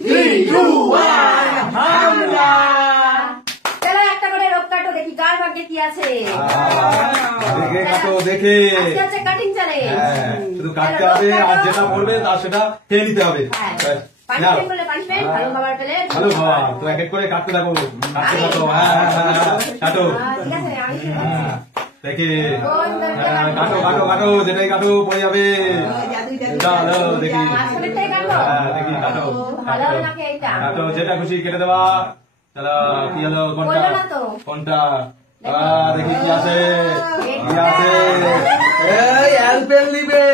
3, 2, 1 হামলা। চলো একটা করে রোপ কাটো দেখি কার ভাগ্যে কি আছে। দেখে কাটো দেখে। আজকে হচ্ছে কাটিং চ্যালেঞ্জ। শুধু কাটতে হবে আর যেটা বলবে তার সেটা খেয়ে নিতে হবে। পানিশমেন্ট বলে পানিশমেন্ট, ভালো খাবার পেলে ভালো খাওয়া। তো এক এক করে কাটতে থাকো, কাটতে থাকো। হ্যাঁ কাটো। ঠিক আছে আমি দেখি কাটো কাটো কাটো, যেটাই কাটো পড়ে যাবে। চলো দেখি, দেখি কাটো কাটো, যেটা খুশি কেটে দেওয়া। চলো কি হলো, কোনটা কোনটা দেখি কি আছে, কি আছে। এই অ্যালপেন লিবে,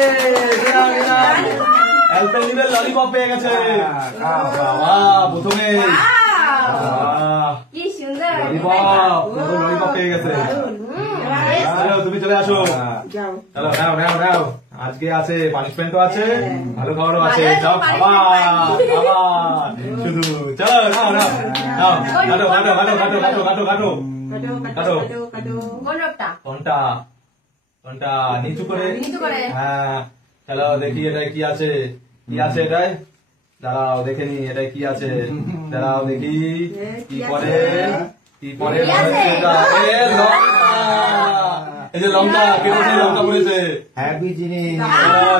অ্যালপেন লিবে ললিপপ পেয়ে গেছে। বাবা প্রথমে কি সুন্দর ললিপপ পেয়ে গেছে। তুমি চলে আসো, চলো নাও নাও নাও। আজকে আছে পানিশমেন্টও আছে, ভালো খাবারও আছে। যাও খাবার খাবার শুধু। চলো নাও নাও নাও, কাটো কাটো কাটো কাটো কাটো কাটো কাটো কাটো। কোনটা কোনটা নিচু করে। হ্যাঁ চলো দেখি এটাই কি আছে, কি আছে এটাই। দাঁড়াও দেখে নি এটাই কি আছে, দাঁড়াও দেখি কি পরে কি পরে। এই যে লঙ্কা কেটেছে, লঙ্কা পড়েছে। হ্যাপি জিনিস।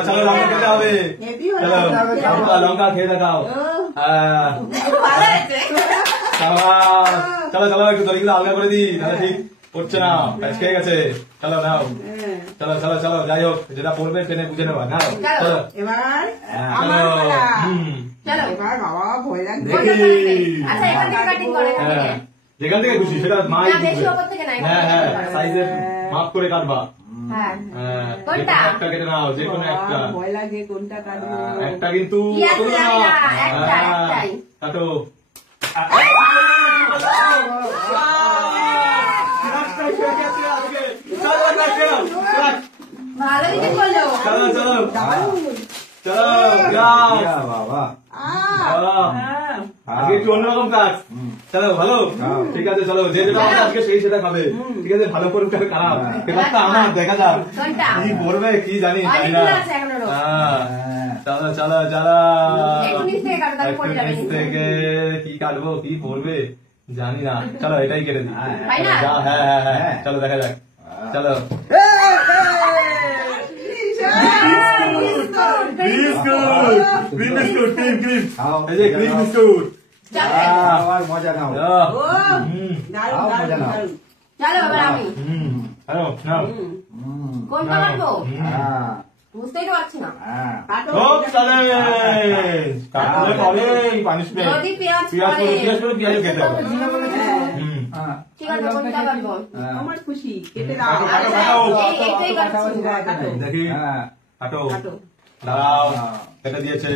চলো লঙ্কা খেতে হবে, চলো লঙ্কা খেয়ে দেখাও। হ্যাঁ চলো চলো একটু দড়িগুলো আলগা করে দিই, তাহলে ঠিক পড়ছে না, প্যাচ খেয়ে গেছে। চলো নাও, চলো চলো চলো, যাই হোক যেটা পড়বে টেনে বুঝে নেবা। নাও চলো এবার যেখান থেকে খুশি সেটা মাই। হ্যাঁ হ্যাঁ সাইজের মাপ করে কাটবা। একটা কেটে নাও, যে কোনো একটা। একটা কিন্তু কাটো। চলো চলো চলো বাবা আগে একটু অন্যরকম কাজ। চলো ভালো ঠিক আছে, চলো যে যেটা হবে আজকে সেই সেটা খাবে। ঠিক আছে, ভালো করুক আর খারাপ ব্যাপারটা আমার, দেখা যাক কি করবে কি জানি জানি না। চলো চলো চলো, থেকে কি কাটবো কি পড়বে জানি না। চলো এটাই কেটে দিই। হ্যাঁ হ্যাঁ হ্যাঁ চলো দেখা যাক। চলো গ্রিন বিস্কুট, ক্রিম ক্রিম, এই যে গ্রিন বিস্কুট। মজা নাও, মজা নাও। চলো এবার আমি হ্যালো নাও। কোনটা কাটবো বুঝতেই তো পারছি না। কাটলে পরে পানিশমেন্ট। যদি পেঁয়াজ পেঁয়াজ করে পেঁয়াজ খেতে হবে। ঠিক আছে কোনটা কাটবো আমার খুশি, কেটে দাও। দেখি কাটো, দাঁড়াও কেটে দিয়েছে।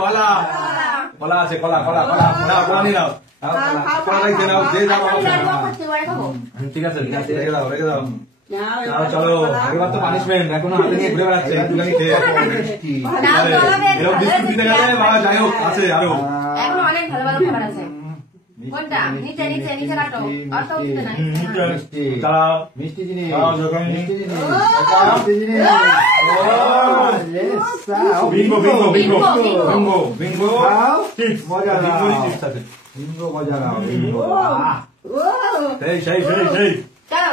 কলা কলা আছে, কলা কলা কলা নাও, কলা নিয়ে নাও, কলা রেখে নাও, যে যাও। ঠিক আছে ঠিক আছে, রেখে দাও রেখে দাও। চলো এবার তো পানিশমেন্ট, এখন হাতে নিয়ে ঘুরে বেড়াচ্ছে একটুখানি খেয়ে। এরকম বিস্কুট দিতে গেলে বাবা যাই হোক আছে আরো। এখন অনেক ভালো ভালো খাবার আছে। কোনটা নিচে নিচে নিচে কাটো, অত উঠতে না। দাঁড়াও মিষ্টি জিনিস, মিষ্টি জিনিস, Bingo Bingo Bingo Bingo Bingo মজা নাও, চিপস আছে। বিঙ্গো মজা নাও, বিঙ্গো। সেই সেই সেই সেই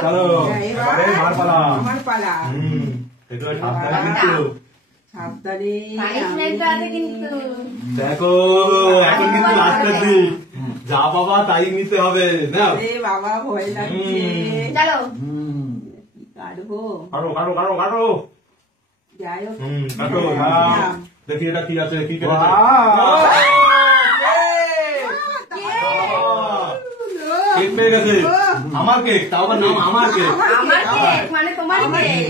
চলো এবারে মার পালা। আমার পালা। এটা সাবধানে কিন্তু, সাবধানে। পানিশমেন্ট আছে কিন্তু। দেখো এখন কিন্তু লাস্টের দিন, যা বাবা তাই নিতে হবে। না বাবা ভয় লাগছে। চলো কাটবো, কাটো কাটো কাটো কাটো। যাই হোক কাটো দেখি এটা কি আছে, কি কেটেছে। কেক পেয়ে গেছে, আমার কেক, তাও আবার নাম আমার কেক। আমার কেক মানে তোমার কেক।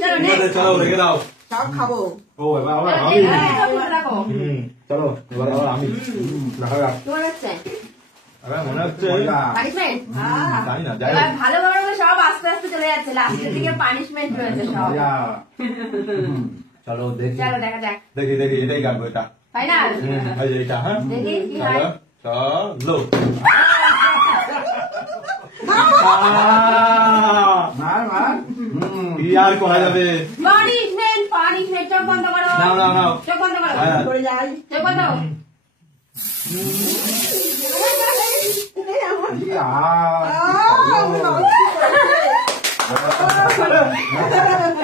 চলো নেক্সট, চলো রেখে দাও, সব খাবো। ও এবার আবার আমি। চলো এবার আবার আমি। দেখা যাক তোমার হচ্ছে এবার মনে হচ্ছে পানিশমেন্ট। জানি না, যাই এবার হোক। ভালো ভালো সব আস্তে আস্তে চলে যাচ্ছে, লাস্টের দিকে পানিশমেন্ট রয়েছে সব। চলো দেখি, চলো দেখা যাক দেখি দেখি এটাই কাটবো এটা। ফাইনাল এই যে এটা। হ্যাঁ দেখি কি হয়। চলো মার মার, কি আর করা যাবে। পানিশমেন্ট পানিশমেন্ট চোখ বন্ধ করো নাও নাও নাও চোখ বন্ধ করো হ্যাঁ। করে যাই চোখ বন্ধ ইয়া।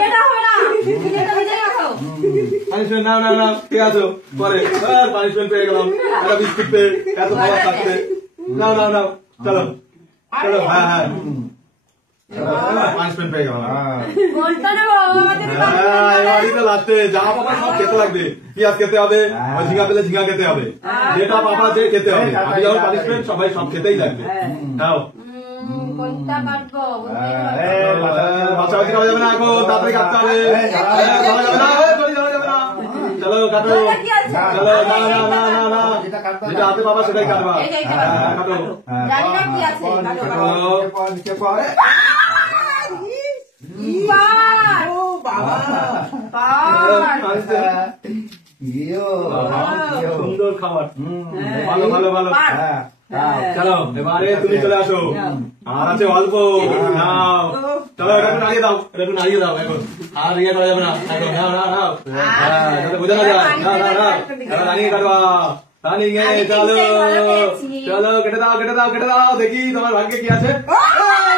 এটা হবে না এটা ভিজে রাখো পানিশমেন্ট নাও নাও নাও ঠিক আছে পরে আর পানিশমেন্ট পেয়ে গেলাম একটা বিস্কুট পেয়ে এত খাবার থাকতে নাও নাও নাও চলো চলো হ্যাঁ হ্যাঁ পানিশমেন্ট পেয়ে গেলাম কোনটা নেবো আমাদের হ্যাঁ এবারই তো লাস্টে যা পাবা সব খেতে লাগবে পেঁয়াজ খেতে হবে ওই ঝিঙা পেলে ঝিঙা খেতে হবে যেটা পাবা যে খেতে হবে আমি যখন পানিশমেন্ট সবাই সব খেতেই লাগবে নাও কোনটা কাটবো বাচ্চা খাওয়া যাবে না এখন তাড়াতাড়ি কাটতে হবে খাওয়া যাবে না চলে যাওয়া যাবে না চলো কাটো চলো না না না না না যেটা হাতে পাবা সেটাই কাটবা হ্যাঁ কাটো জানি না কি আছে পার ও বাবা পার সুন্দর খাবার ভালো ভালো ভালো পার চলো এবারে তুমি চলে আসো আর আছে অল্প নাও চলো এটা একটু নাড়িয়ে দাও এটা একটু নাড়িয়ে দাও এখন আর ইয়ে করা যাবে না এখন নাও নাও নাও হ্যাঁ যাতে বোঝা না যায় না না না এবার রানিয়ে কাটবা রানিয়ে চলো চলো কেটে দাও কেটে দাও কেটে দাও দেখি তোমার ভাগ্যে কি আছে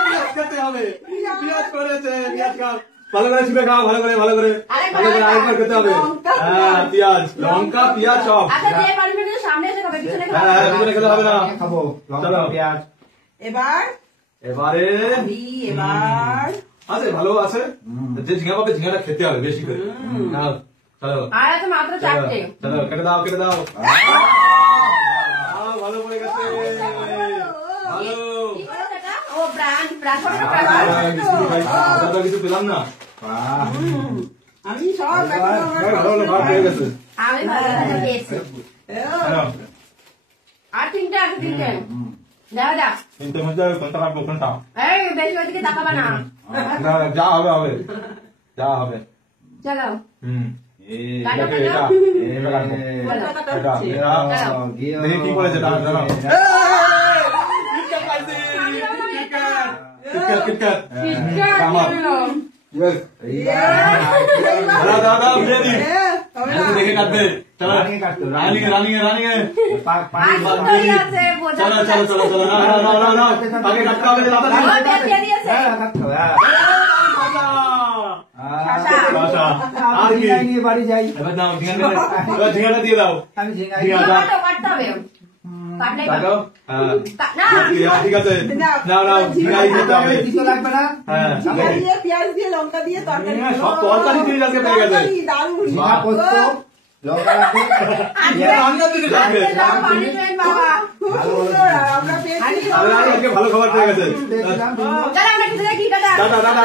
পেঁয়াজ খেতে হবে পেঁয়াজ করেছে পেঁয়াজ খাও ভালো করে চিপে খাও ভালো করে ভালো করে ভালো করে আরেকবার খেতে হবে হ্যাঁ পেঁয়াজ লঙ্কা পেঁয়াজ সব আচ্ছা যে পানিশমেন্টের সামনে এসে খাবে পিছনে হ্যাঁ হ্যাঁ পিছনে খেতে হবে না খাবো লঙ্কা পেঁয়াজ এবার এবারে আমি এবার আছে ভালো আছে যে ঝিঙা পাবে ঝিঙাটা খেতে হবে বেশি করে নাও চলো আর আছে মাত্র চলো 4টে চলো কেটে দাও কেটে দাও ভালো পড়ে গেছে ভালো কি করে এটা ও ব্র্যান্ড ব্র্যান্ড করে দাদা কিছু পেলাম না আমি সব ভালো ভালো ভালো পেয়ে গেছে আমি ভালো পেয়েছি হ্যাঁ আর তিনটে আছে তিনটে দাও দাও তিনটে মধ্যে কোনটা কাটবো কোনটা এই বেশি ওদিকে তাকাবা না না যা হবে হবে যা হবে চলো এটা দেখি কি করেছে দাঁড়া দাঁড়া কিটক্যাট আমার দাঁড়া দাঁড়া দাঁড়া দিয়ে দি দেখে কাটবে চলো রানিং রানিং রানিং চলো চলো চলো চলো না না না না না আগে কাটতে হবে দাদা আর কি নিয়ে বাড়ি যাই এবার নাও ঝিঙাটা দিয়ে দাও আমি ঝিঙা কাটো ঠিক আছে নাও নাও ঝিঙাই খেতে হবে কিছু লাগবে না হ্যাঁ দিয়ে পেঁয়াজ দিয়ে লঙ্কা দিয়ে তরকারি সব তরকারি জিনিস আজকে পেয়ে গেছে দারুণ ঝিঙা পোস্ত লঙ্কা রাখি রান্নার জিনিস থাকবে খুব সুন্দর আমরা পেয়েছি আজকে ভালো খাবার পেয়ে গেছে দেখলাম চলো আমরা কিছু দেখি দাদা টাটা টাটা